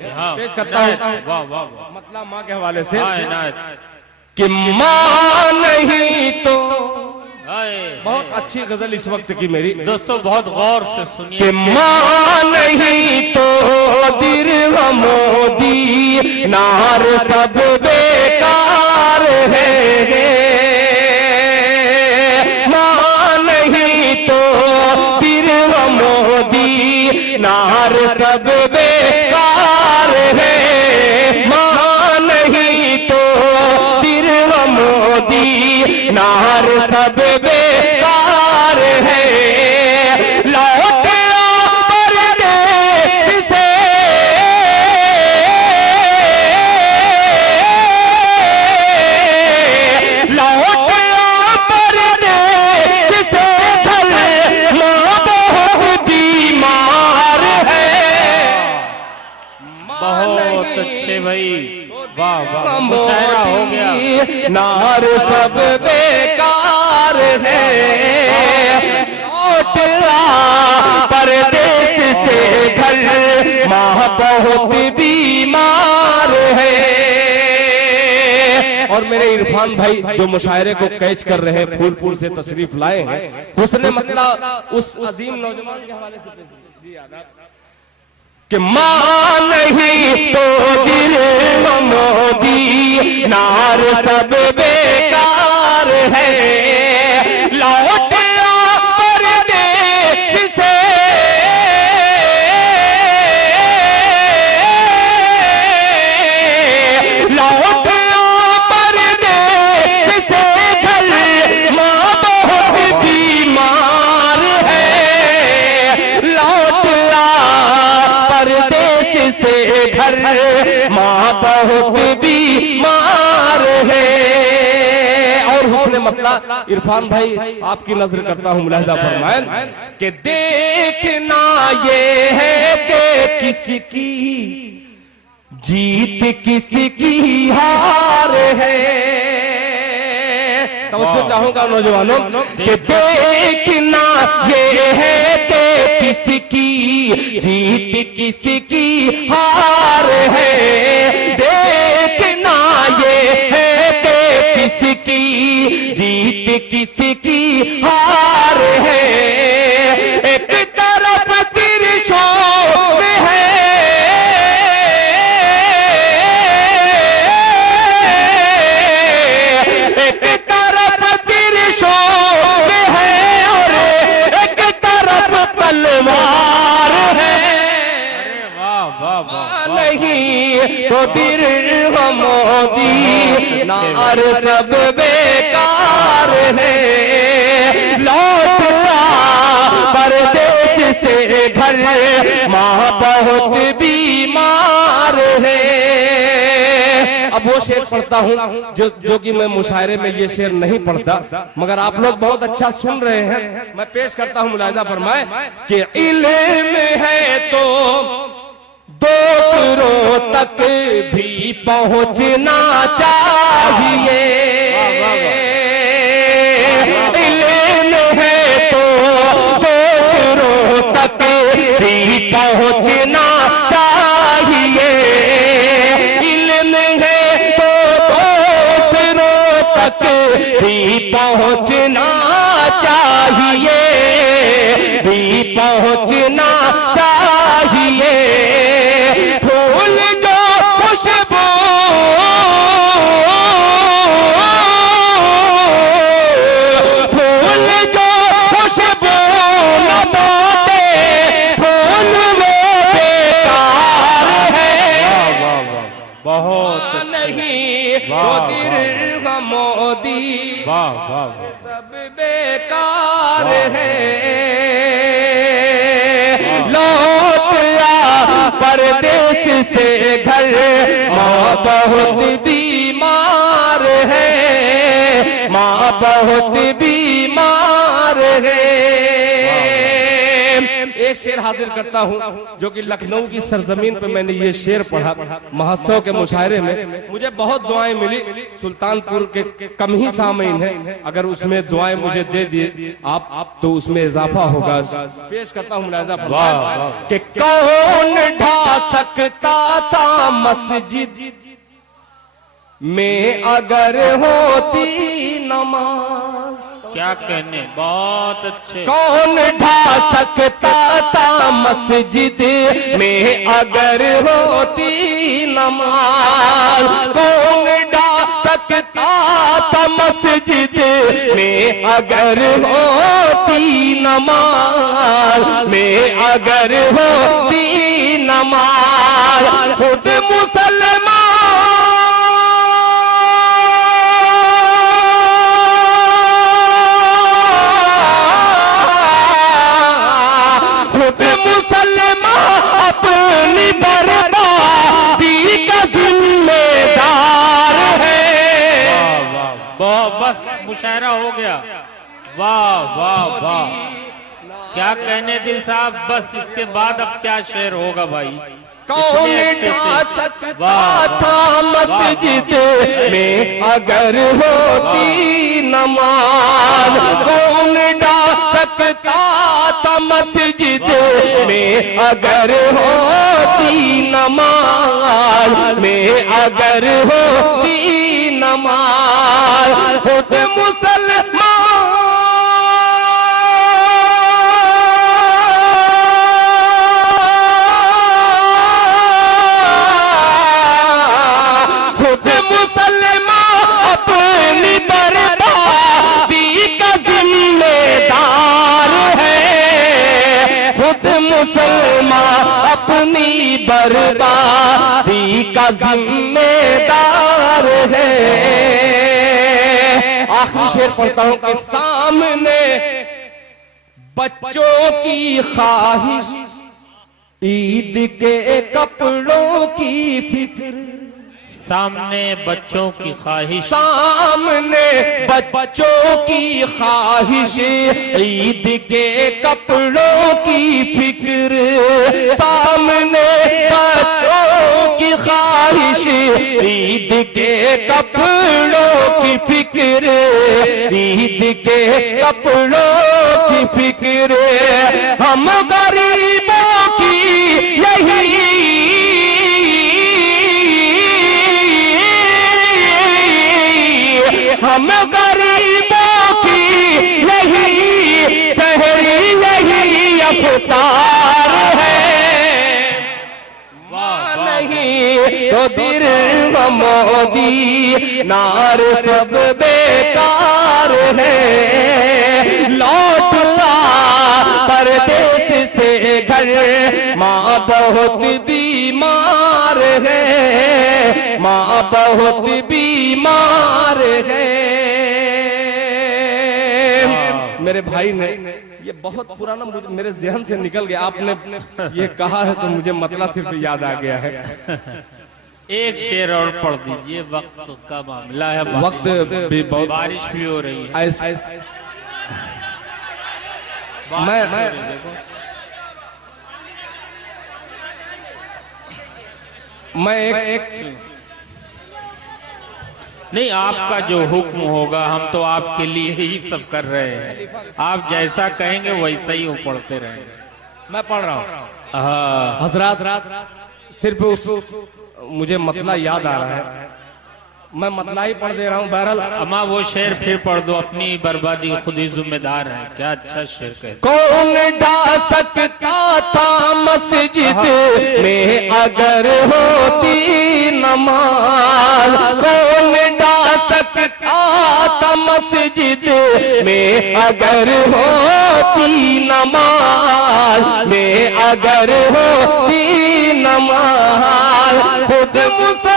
पेश करता हूँ। वाह वाह वाह, मतलब माँ के हवाले से इनायत। कि माँ नहीं तो हाय, बहुत अच्छी गजल इस वक्त की मेरी दोस्तों बहुत गौर से सुनिए कि माँ नहीं तो दिल मोदी नार सब बेकार है। माँ नहीं तो दिल मोदी नार सब बेकार है। माँ नहीं तो दिल मोदी नार सब बेकार है। लौट आ परदेस से लौट आ परदेस से घर माँ बहुत बीमार है। बहुत अच्छे भाई, वाह वाह, मुशायरा हो गया। नार सब बेकार है। लौट आ परदेस से घर माँ बहुत बीमार है। और मेरे इरफान भाई जो मुशायरे को कैच कर रहे हैं, फूलपुर से तशरीफ लाए हैं, उसने मतलब उस अजीम नौजवान के हवाले से कि माँ नहीं तो दिल मोदी नार सब बेकार है। लौट आ परदेस से लौट आ परदेस से घर माँ बहुत बीमार है। लौट आ परदेस से घर माँ बहुत बीमार है। और हुस्न मतलब इरफान भाई आपकी नजर करता हूँ, मुलाहिजा फरमाएं कि देखना ये है कि किसकी जीत किसकी हार है। तो चाहूंगा नौजवानों कि देखना ये है कि किसकी जीत किसकी हार है। देखना ये है कि किसकी जीत किसकी हार है। एक तरफ त्रिशूल है, एक तरफ त्रिशूल है और एक तरफ तलवार है। वाह वाह वाह, नहीं तो दिल मोदी नार सब बेकार है। लौट आ परदेस से घर माँ बहुत बीमार है। अब वो शेर पढ़ता हूँ जो कि मैं मुशायरे में ये शेर नहीं पढ़ता, मगर आप लोग बहुत अच्छा सुन रहे हैं। मैं पेश करता हूँ, मुलाहिजा फरमाए कि इल्म है तो दूसरों तक भी पहुंचना चाहिए। इल्म है तो दूसरों तक भी पहुंचना चाहिए। इल्म है तो दूसरों तक भी पहुंचना चाहिए, भी पहुंचना चाहिए। फूल जो खुशबू फूल जो खुशबू न बाटे फूल वो बेकार है। वाह वाह, बहुत नहीं तो दिल मोदी वाह वाह, सब बेकार है। लौट आ परदेस से घर माँ बहुत बीमार है। माँ बहुत बीमार है। एक शेर हाजिर करता हूँ जो कि लखनऊ की सरजमीन पे मैंने ये शेर पढ़ा महोत्सव के मुशायरे में। मुझे बहुत दुआएं मिली। सुल्तानपुर के कम ही सामीन है, अगर उसमें दुआएं मुझे दे दिए आप तो उसमें इजाफा होगा। पेश करता हूँ मुलाजा कि कौन ढा सकता था मस्जिद में अगर होती नमाज। क्या कहने, बहुत अच्छे। कौन ढा सकता था मस्जिद में अगर होती नमाज। कौन ढा सकता था मस्जिद में अगर होती नमाज, में अगर होती नमाज। खुद मुसलमान अपनी बर्बादी का जिम्मेदार है। वाह वाह, बस मुशायरा हो गया। वाह वाह वाह, क्या कहने दिल साहब। बस इसके बाद अब क्या शेर होगा भाई। कौन ढा सकता था मस्जिद में अगर होती नमाज। कौन ढा सकता था मस्जिद में अगर होती नमाज, में अगर होती नमाज। खुद मुसलमान अपनी बर्बादी का जिम्मेदार है। खुद मुसलमान अपनी बर्बादी का जिम्मेदार है। आखिरी शेर पढ़ता हूं कि सामने बच्चों की ख्वाहिश, ईद के कपड़ों की फिक्र। सामने बच्चों की ख्वाहिश, सामने बच्चों की ख्वाहिश, ईद के कपड़ों की फिक्र। सामने बच्चों की ख्वाहिश, ईद के कपड़ों की फिक्र। ईद के कपड़ों की फिक्र। हम गरीबों की यही हम गरीबों की यही सहरी यही अफ्तार है। वाह नहीं तो दिल मोदी नार सब बेकार है। लौट आ परदेश से घर, माँ बहुत बीमार है। माँ बहुत बीमार है। मेरे भाई ने ये बहुत पुराना मेरे जहन से निकल गया। आपने ये कहा है तो मुझे मतलब सिर्फ याद आ गया है। एक शेर और पढ़ दीजिए, वक्त का मामला है। वक्त भी बहुत, बारिश भी हो रही है। मैं एक नहीं, आपका जो हुक्म होगा हम तो आपके लिए ही सब कर रहे हैं। आप जैसा कहेंगे वैसा ही वो पढ़ते रहेंगे। मैं पढ़ रहा हूँ हजरात। सिर्फ उस मुझे मतला याद आ रहा है, मैं मतला ही पढ़ दे रहा हूँ। बहरहाल अम्मा वो शेर फिर पढ़ दो। अपनी बर्बादी खुद ही जिम्मेदार है। क्या अच्छा शेर कहते। कौन ढा सकता था मस्जिद में अगर होती नमाज। कौन ढा सकता था मस्जिद में अगर होती नमाज, में अगर होती नमाज। खुद मुसलमान